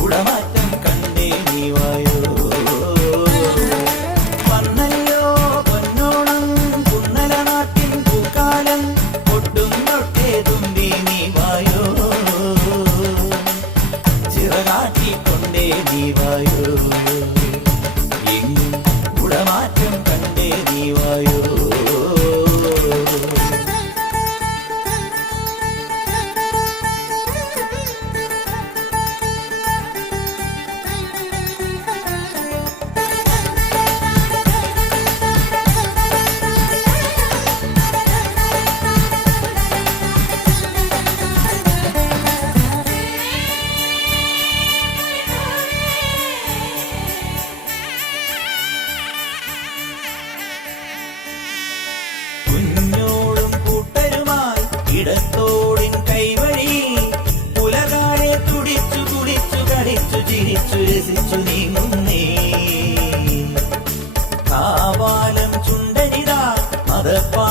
കുടമാറ്റം കണ്ടേ നീ വായോ. വന്നല്ലോ പൊന്നോണം കുന്നല നാട്ടിൻ പൂക്കാലം ഒട്ടും തൊട്ടേ തുമ്പി നീ വായോ. ചിറകാട്ടിക്കൊണ്ടേ നീ വായോ. എങ്ങും കുടമാറ്റം കണ്ടേ നീ വായോ. കുഞ്ഞോളും കൂട്ടരുമായി ഇടത്തോടിൻ കൈവഴി പുലകാലെ തുടിച്ചു കുടിച്ചു കളിച്ചു ചിരിച്ചു രസിച്ചു നീങ്ങുന്നേ. കാവാലം ചുണ്ടനിതാ മതപ്പാ